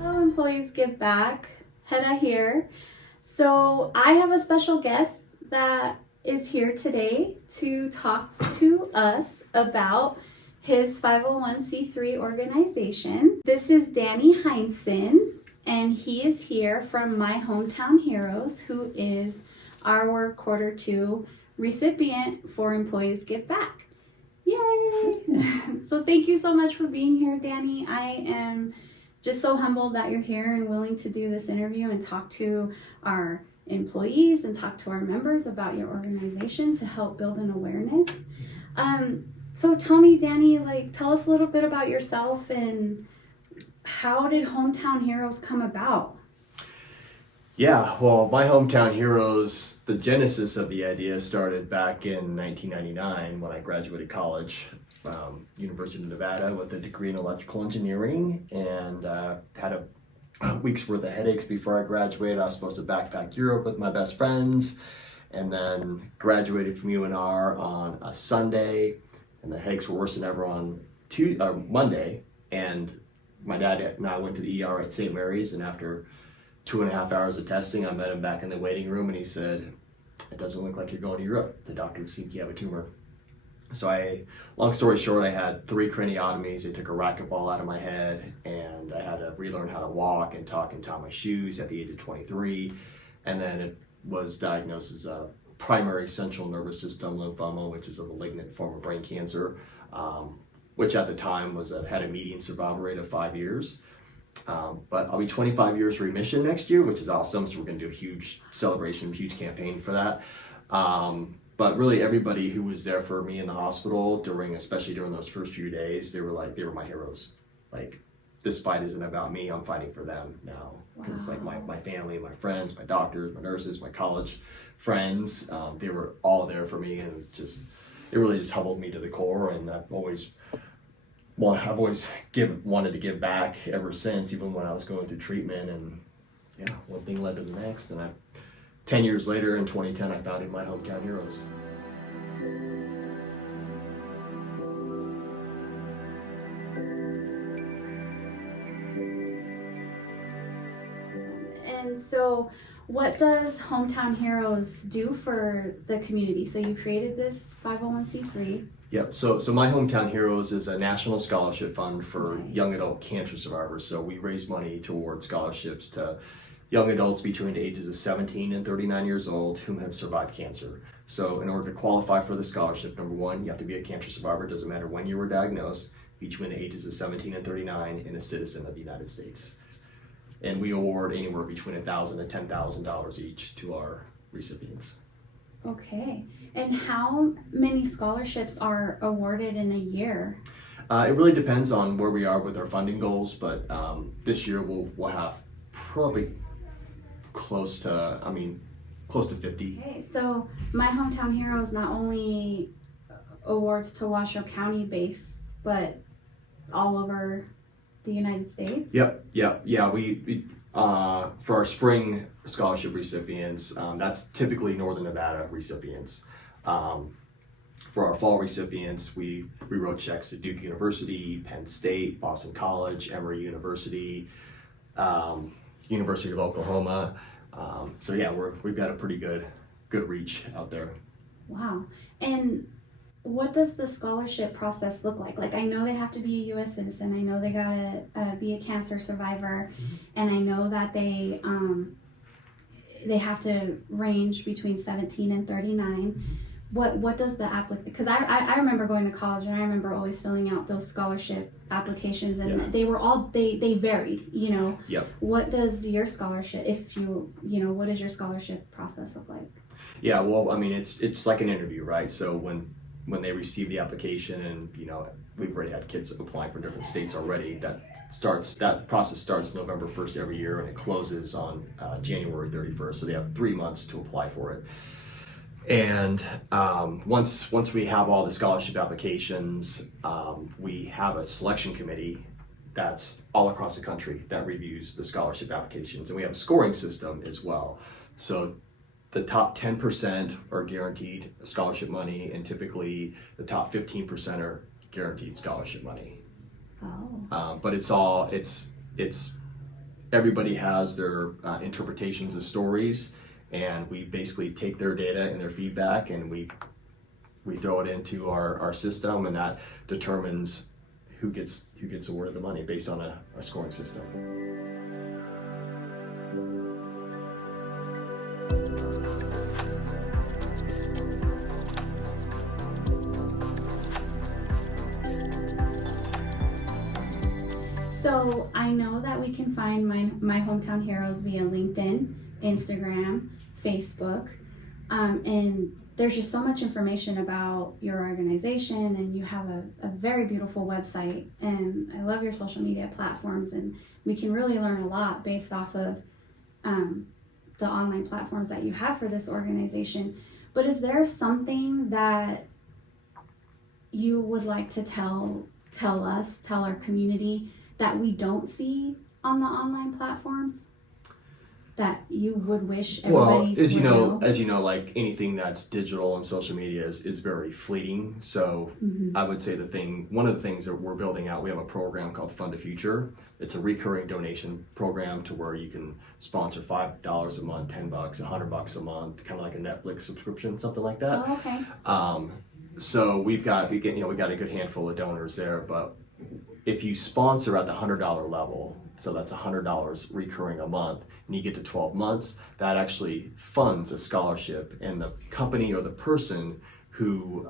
Hello, Employees Give Back. Hedda here. So I have a special guest that is here today to talk to us about his 501c3 organization. This is Danny Heinsohn, and he is here from My Hometown Heroes, who is our Q2 recipient for Employees Give Back. Yay! So thank you so much for being here, Danny. I am just so humbled that you're here and willing to do this interview and talk to our employees and talk to our members about your organization to help build an awareness. So tell me, Danny, tell us a little bit about yourself and how did Hometown Heroes come about? Yeah, well, My Hometown Heroes, the genesis of the idea started back in 1999 when I graduated college, University of Nevada, with a degree in electrical engineering, and had a week's worth of headaches before I graduated. I was supposed to backpack Europe with my best friends, and then graduated from UNR on a Sunday, and the headaches were worse than ever on Monday, and my dad and I went to the ER at St. Mary's, and after 2.5 hours of testing, I met him back in the waiting room, and he said, "It doesn't look like you're going to Europe. The doctors think you have a tumor." So long story short, I had 3 craniotomies. They took a racquetball out of my head, and I had to relearn how to walk and talk and tie my shoes at the age of 23. And then it was diagnosed as a primary central nervous system lymphoma, which is a malignant form of brain cancer, which at the time had a median survival rate of 5 years. But I'll be 25 years remission next year, which is awesome. So we're going to do a huge celebration, huge campaign for that. But really, everybody who was there for me in the hospital especially during those first few days, they were my heroes. Like, this fight isn't about me. I'm fighting for them now. Because my family, my friends, my doctors, my nurses, my college friends, they were all there for me, and it really just humbled me to the core. And I've always wanted to give back ever since, even when I was going through treatment. And yeah, one thing led to the next. And 10 years later, in 2010, I founded My Hometown Heroes. And so what does Hometown Heroes do for the community? So you created this 501c3. Yep. So My Hometown Heroes is a national scholarship fund for young adult cancer survivors. So we raise money to award scholarships to young adults between the ages of 17 and 39 years old who have survived cancer. So in order to qualify for the scholarship, number one, you have to be a cancer survivor. It doesn't matter when you were diagnosed, between the ages of 17 and 39, and a citizen of the United States. And we award anywhere between $1,000 and $10,000 each to our recipients. Okay. And how many scholarships are awarded in a year? It really depends on where we are with our funding goals, but this year we'll have probably close to 50. Okay, so My Hometown Heroes not only awards to Washoe County base, but all over the United States? Yep. Yeah, we for our spring scholarship recipients, that's typically Northern Nevada recipients. For our fall recipients, we wrote checks to Duke University, Penn State, Boston College, Emory University, University of Oklahoma. So yeah, we've got a pretty good reach out there. Wow. And what does the scholarship process look like? Like, I know they have to be a U.S. citizen. I know they gotta be a cancer survivor, and I know that they have to range between 17 and 39. What does the because I remember going to college, and I remember always filling out those scholarship applications, and they were all they varied, you know. Yep. What does your scholarship, what does your scholarship process look like? Yeah, well, I mean, it's like an interview, right? So when they receive the application, and we've already had kids applying for different states already, that process starts November 1st every year, and it closes on January 31st. So they have 3 months to apply for it. And once we have all the scholarship applications, we have a selection committee that's all across the country that reviews the scholarship applications, and we have a scoring system as well. So the top 10% are guaranteed scholarship money, and typically the top 15% are guaranteed scholarship money. Oh. But it's everybody has their interpretations of stories, and we basically take their data and their feedback, and we throw it into our system, and that determines who gets awarded the money based on a scoring system. So I know that we can find my Hometown Heroes via LinkedIn, Instagram, Facebook, and there's just so much information about your organization, and you have a very beautiful website, and I love your social media platforms, and we can really learn a lot based off of the online platforms that you have for this organization. But is there something that you would like to tell our community that we don't see on the online platforms that you would wish everybody Well, as would you know, like anything that's digital and social media is very fleeting. So I would say one of the things that we're building out, we have a program called Fund the Future. It's a recurring donation program to where you can sponsor $5 a month, $10, $100 a month, kind of like a Netflix subscription, something like that. Oh, okay. So we got a good handful of donors there, but if you sponsor at the $100 level, so that's $100 recurring a month, and you get to 12 months, that actually funds a scholarship, and the company or the person who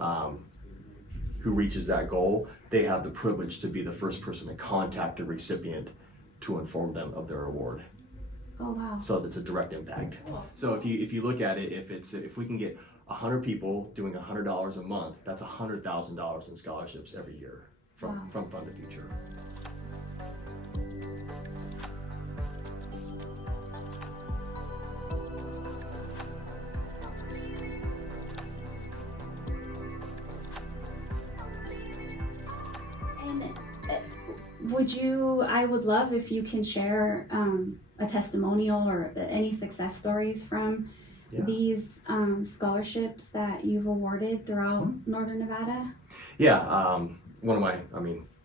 reaches that goal, they have the privilege to be the first person to contact the recipient to inform them of their award. Oh, wow. So it's a direct impact. So if you look at it, if we can get 100 people doing $100 a month, that's $100,000 in scholarships every year from Fund the Future. And I would love if you can share a testimonial or any success stories from these scholarships that you've awarded throughout Northern Nevada. Yeah,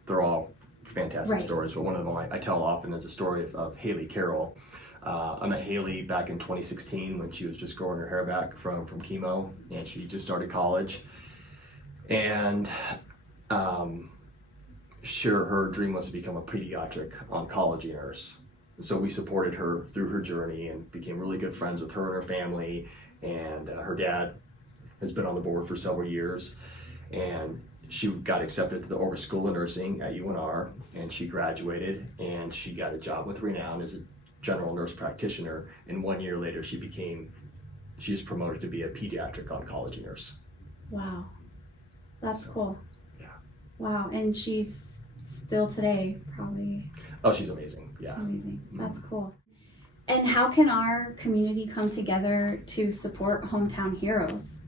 they're all fantastic Right. stories, but one of them I tell often is a story of Haley Carroll. I met Haley back in 2016 when she was just growing her hair back from chemo, and she just started college. And her dream was to become a pediatric oncology nurse. So we supported her through her journey and became really good friends with her and her family. And her dad has been on the board for several years. And she got accepted to the Orvis School of Nursing at UNR, and she graduated, and she got a job with Renown as a general nurse practitioner. And 1 year later, she was promoted to be a pediatric oncology nurse. Wow, that's cool. Yeah. Wow, and she's still today probably. Oh, she's amazing. Yeah. Amazing. That's cool. And how can our community come together to support Hometown Heroes?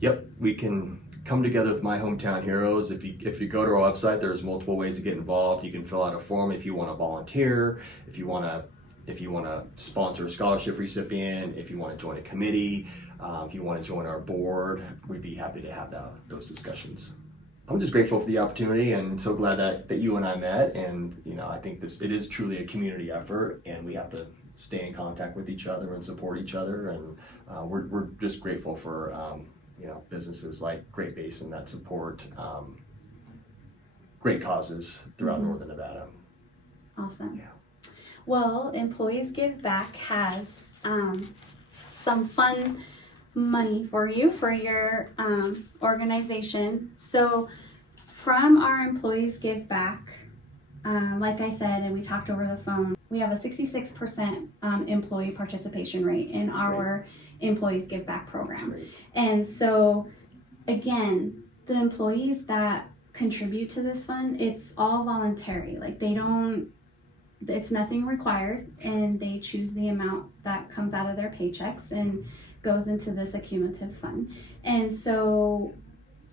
Yep, we can come together with My Hometown Heroes. If you go to our website, there's multiple ways to get involved. You can fill out a form if you want to volunteer, if you want to sponsor a scholarship recipient, if you want to join a committee, if you want to join our board. We'd be happy to have those discussions. I'm just grateful for the opportunity, and so glad that you and I met. And I think it is truly a community effort, and we have to stay in contact with each other and support each other. And we're just grateful for businesses like Great Basin that support great causes throughout Northern Nevada. Awesome. Yeah. Well, Employees Give Back has some fun money for you for your organization. So from our Employees Give Back, like I said, and we talked over the phone, we have a 66% employee participation rate in our Employees Give Back program. And so again, the employees that contribute to this fund, it's all voluntary. Like it's nothing required, and they choose the amount that comes out of their paychecks and goes into this accumulative fund. And so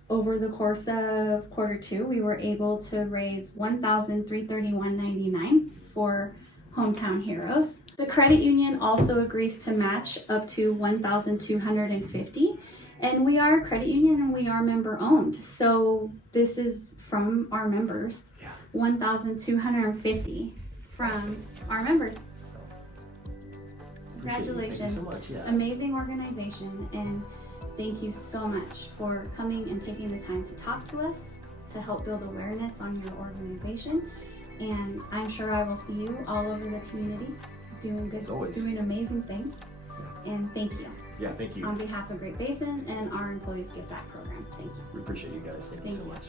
over the course of Q2, we were able to raise $1,331.99 for Hometown Heroes. The credit union also agrees to match up to $1,250, and we are a credit union and we are member owned. So this is from our members. $1,250 from our members. Congratulations. Thank you so much. Yeah. Amazing organization, and thank you so much for coming and taking the time to talk to us to help build awareness on your organization. And I'm sure I will see you all over the community doing good, As always. doing amazing things. And thank you. Yeah, thank you. On behalf of Great Basin and our Employees Give Back program, thank you. We appreciate you guys. Thank you so Thank you. much.